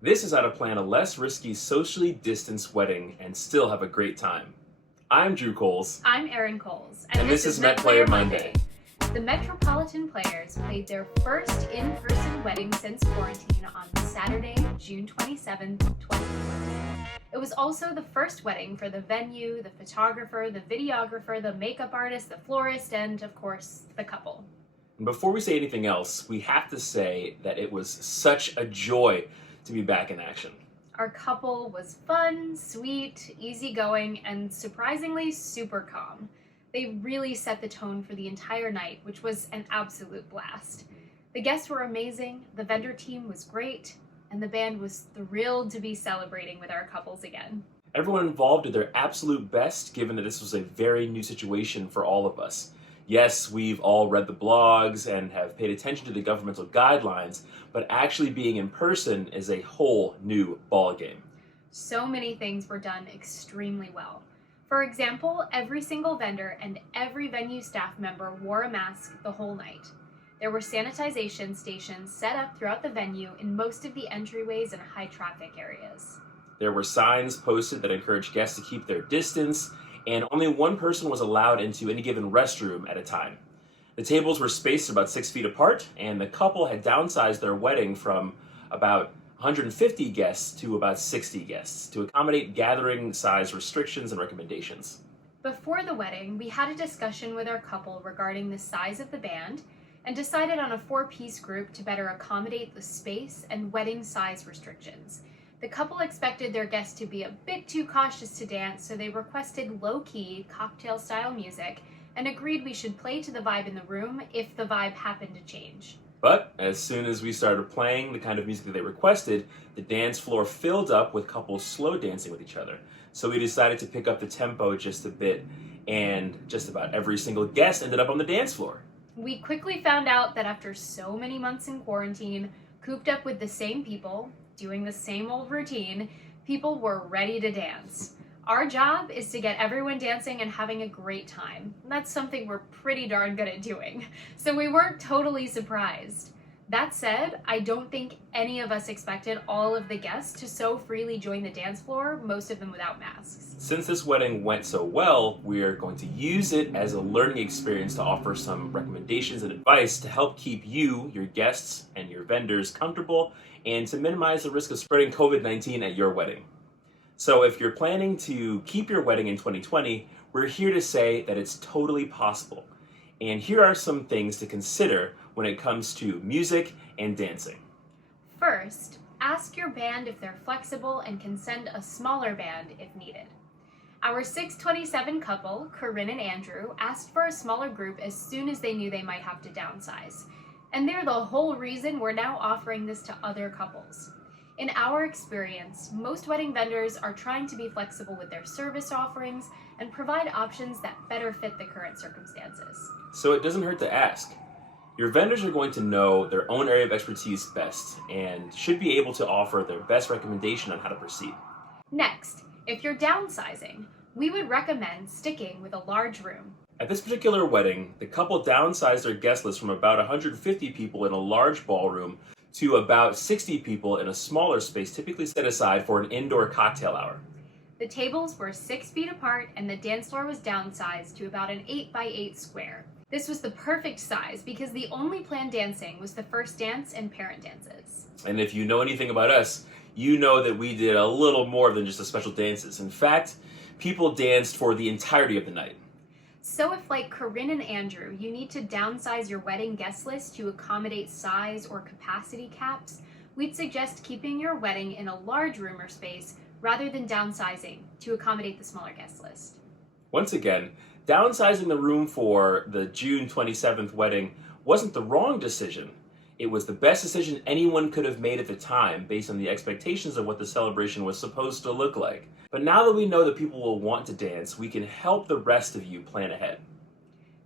This is how to plan a less risky socially distanced wedding and still have a great time. I'm Drew Coles. I'm Erin Coles. And this is Met Player Monday. The Metropolitan Players played their first in-person wedding since quarantine on Saturday, June 27th, 2020. It was also the first wedding for the venue, the photographer, the videographer, the makeup artist, the florist, and of course, the couple. And before we say anything else, we have to say that it was such a joy to be back in action. Our couple was fun, sweet, easygoing, and surprisingly super calm. They really set the tone for the entire night, which was an absolute blast. The guests were amazing, the vendor team was great, and the band was thrilled to be celebrating with our couples again. Everyone involved did their absolute best, given that this was a very new situation for all of us. Yes, we've all read the blogs and have paid attention to the governmental guidelines, but actually being in person is a whole new ballgame. So many things were done extremely well. For example, every single vendor and every venue staff member wore a mask the whole night. There were sanitization stations set up throughout the venue in most of the entryways and high traffic areas. There were signs posted that encouraged guests to keep their distance, and only one person was allowed into any given restroom at a time. The tables were spaced about 6 feet apart, and the couple had downsized their wedding from about 150 guests to about 60 guests to accommodate gathering size restrictions and recommendations. Before the wedding, we had a discussion with our couple regarding the size of the band and decided on a 4-piece group to better accommodate the space and wedding size restrictions. The couple expected their guests to be a bit too cautious to dance, so they requested low-key, cocktail-style music and agreed we should play to the vibe in the room if the vibe happened to change. But as soon as we started playing the kind of music that they requested, the dance floor filled up with couples slow dancing with each other. So we decided to pick up the tempo just a bit, and just about every single guest ended up on the dance floor. We quickly found out that after so many months in quarantine, cooped up with the same people, doing the same old routine, people were ready to dance. Our job is to get everyone dancing and having a great time. That's something we're pretty darn good at doing, so we weren't totally surprised. That said, I don't think any of us expected all of the guests to so freely join the dance floor, most of them without masks. Since this wedding went so well, we are going to use it as a learning experience to offer some recommendations and advice to help keep you, your guests, and your vendors comfortable and to minimize the risk of spreading COVID-19 at your wedding. So if you're planning to keep your wedding in 2020, we're here to say that it's totally possible. And here are some things to consider when it comes to music and dancing. First, ask your band if they're flexible and can send a smaller band if needed. Our 627 couple, Corinne and Andrew, asked for a smaller group as soon as they knew they might have to downsize. And they're the whole reason we're now offering this to other couples. In our experience, most wedding vendors are trying to be flexible with their service offerings and provide options that better fit the current circumstances. So it doesn't hurt to ask. Your vendors are going to know their own area of expertise best and should be able to offer their best recommendation on how to proceed. Next, if you're downsizing, we would recommend sticking with a large room. At this particular wedding, the couple downsized their guest list from about 150 people in a large ballroom to about 60 people in a smaller space typically set aside for an indoor cocktail hour. The tables were 6 feet apart and the dance floor was downsized to about an 8x8 square. This was the perfect size because the only planned dancing was the first dance and parent dances. And if you know anything about us, you know that we did a little more than just the special dances. In fact, people danced for the entirety of the night. So if, like Corinne and Andrew, you need to downsize your wedding guest list to accommodate size or capacity caps, we'd suggest keeping your wedding in a large room or space rather than downsizing to accommodate the smaller guest list. Once again, downsizing the room for the June 27th wedding wasn't the wrong decision. It was the best decision anyone could have made at the time based on the expectations of what the celebration was supposed to look like. But now that we know that people will want to dance, we can help the rest of you plan ahead.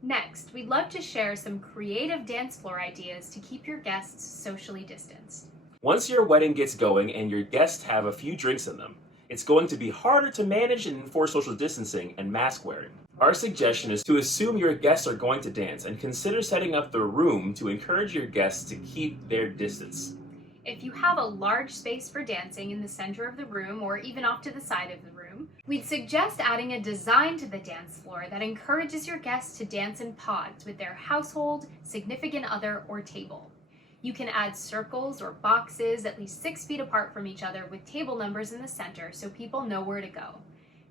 Next, we'd love to share some creative dance floor ideas to keep your guests socially distanced. Once your wedding gets going and your guests have a few drinks in them, it's going to be harder to manage and enforce social distancing and mask wearing. Our suggestion is to assume your guests are going to dance and consider setting up the room to encourage your guests to keep their distance. If you have a large space for dancing in the center of the room or even off to the side of the room, we'd suggest adding a design to the dance floor that encourages your guests to dance in pods with their household, significant other, or table. You can add circles or boxes at least 6 feet apart from each other with table numbers in the center so people know where to go.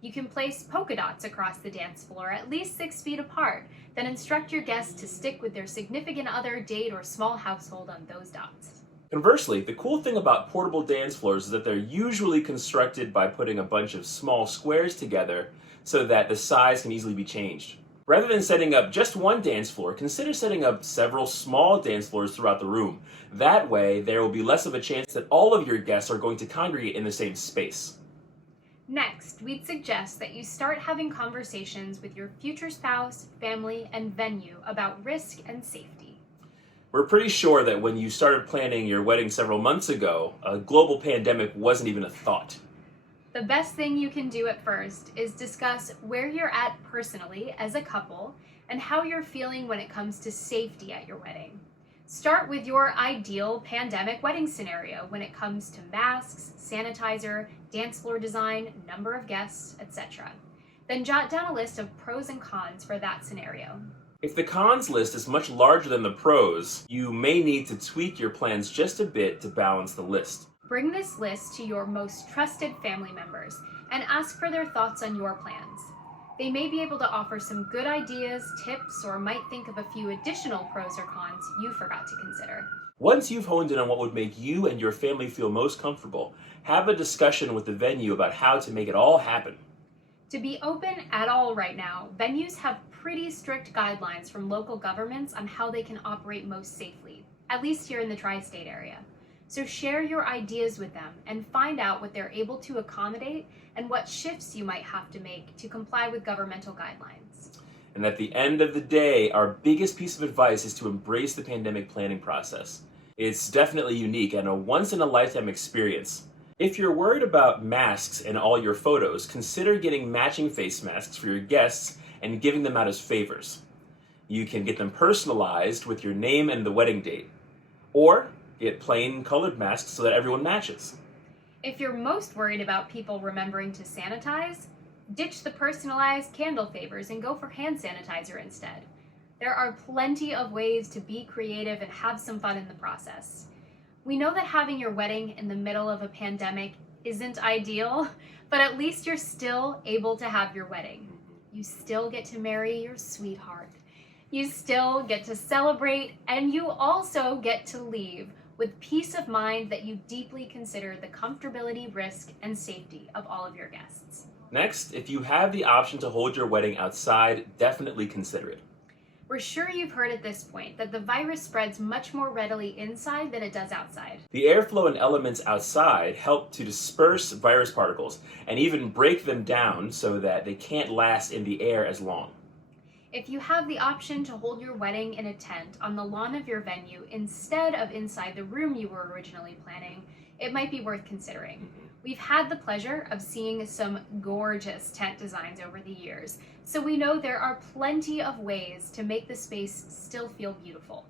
You can place polka dots across the dance floor at least 6 feet apart, then instruct your guests to stick with their significant other, date, or small household on those dots. Conversely, the cool thing about portable dance floors is that they're usually constructed by putting a bunch of small squares together so that the size can easily be changed. Rather than setting up just one dance floor, consider setting up several small dance floors throughout the room. That way, there will be less of a chance that all of your guests are going to congregate in the same space. Next, we'd suggest that you start having conversations with your future spouse, family, and venue about risk and safety. We're pretty sure that when you started planning your wedding several months ago, a global pandemic wasn't even a thought. The best thing you can do at first is discuss where you're at personally as a couple and how you're feeling when it comes to safety at your wedding. Start with your ideal pandemic wedding scenario when it comes to masks, sanitizer, dance floor design, number of guests, etc. Then jot down a list of pros and cons for that scenario. If the cons list is much larger than the pros, you may need to tweak your plans just a bit to balance the list. Bring this list to your most trusted family members and ask for their thoughts on your plans. They may be able to offer some good ideas, tips, or might think of a few additional pros or cons you forgot to consider. Once you've honed in on what would make you and your family feel most comfortable, have a discussion with the venue about how to make it all happen. To be open at all right now, venues have pretty strict guidelines from local governments on how they can operate most safely, at least here in the tri-state area. So share your ideas with them and find out what they're able to accommodate and what shifts you might have to make to comply with governmental guidelines. And at the end of the day, our biggest piece of advice is to embrace the pandemic planning process. It's definitely unique and a once-in-a-lifetime experience. If you're worried about masks in all your photos, consider getting matching face masks for your guests and giving them out as favors. You can get them personalized with your name and the wedding date. Or get plain colored masks so that everyone matches. If you're most worried about people remembering to sanitize, ditch the personalized candle favors and go for hand sanitizer instead. There are plenty of ways to be creative and have some fun in the process. We know that having your wedding in the middle of a pandemic isn't ideal, but at least you're still able to have your wedding. You still get to marry your sweetheart. You still get to celebrate, and you also get to leave with peace of mind that you deeply consider the comfortability, risk, and safety of all of your guests. Next, if you have the option to hold your wedding outside, definitely consider it. We're sure you've heard at this point that the virus spreads much more readily inside than it does outside. The airflow and elements outside help to disperse virus particles and even break them down so that they can't last in the air as long. If you have the option to hold your wedding in a tent on the lawn of your venue instead of inside the room you were originally planning, it might be worth considering. We've had the pleasure of seeing some gorgeous tent designs over the years, so we know there are plenty of ways to make the space still feel beautiful.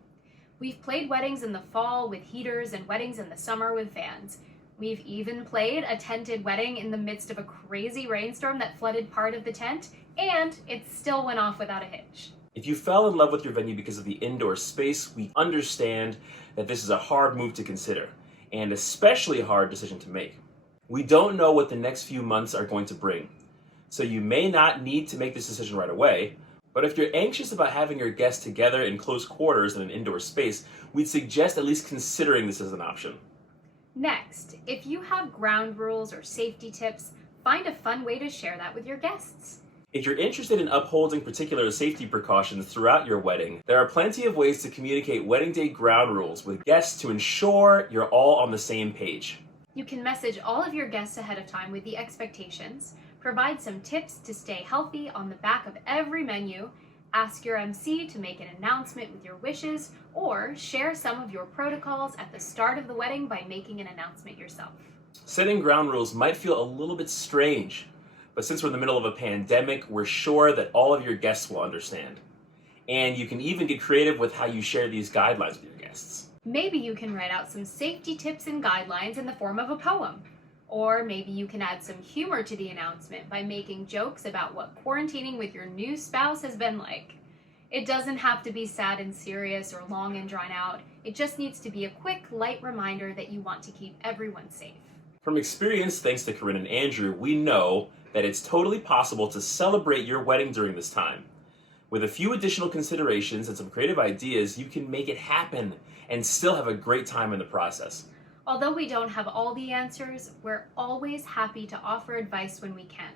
We've played weddings in the fall with heaters and weddings in the summer with fans. We've even played a tented wedding in the midst of a crazy rainstorm that flooded part of the tent, and it still went off without a hitch. If you fell in love with your venue because of the indoor space, we understand that this is a hard move to consider, and especially a hard decision to make. We don't know what the next few months are going to bring, so you may not need to make this decision right away, but if you're anxious about having your guests together in close quarters in an indoor space, we'd suggest at least considering this as an option. Next, if you have ground rules or safety tips, find a fun way to share that with your guests. If you're interested in upholding particular safety precautions throughout your wedding, there are plenty of ways to communicate wedding day ground rules with guests to ensure you're all on the same page. You can message all of your guests ahead of time with the expectations, provide some tips to stay healthy on the back of every menu, ask your MC to make an announcement with your wishes, or share some of your protocols at the start of the wedding by making an announcement yourself. Setting ground rules might feel a little bit strange, but since we're in the middle of a pandemic, we're sure that all of your guests will understand. And you can even get creative with how you share these guidelines with your guests. Maybe you can write out some safety tips and guidelines in the form of a poem. Or maybe you can add some humor to the announcement by making jokes about what quarantining with your new spouse has been like. It doesn't have to be sad and serious or long and drawn out. It just needs to be a quick, light reminder that you want to keep everyone safe. From experience, thanks to Corinne and Andrew, we know that it's totally possible to celebrate your wedding during this time. With a few additional considerations and some creative ideas, you can make it happen and still have a great time in the process. Although we don't have all the answers, we're always happy to offer advice when we can.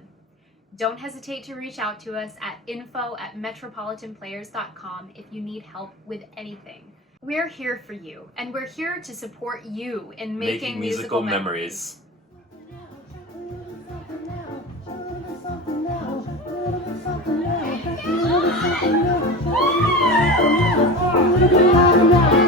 Don't hesitate to reach out to us at info@metropolitanplayers.com if you need help with anything. We're here for you, and we're here to support you in making musical memories. Memories.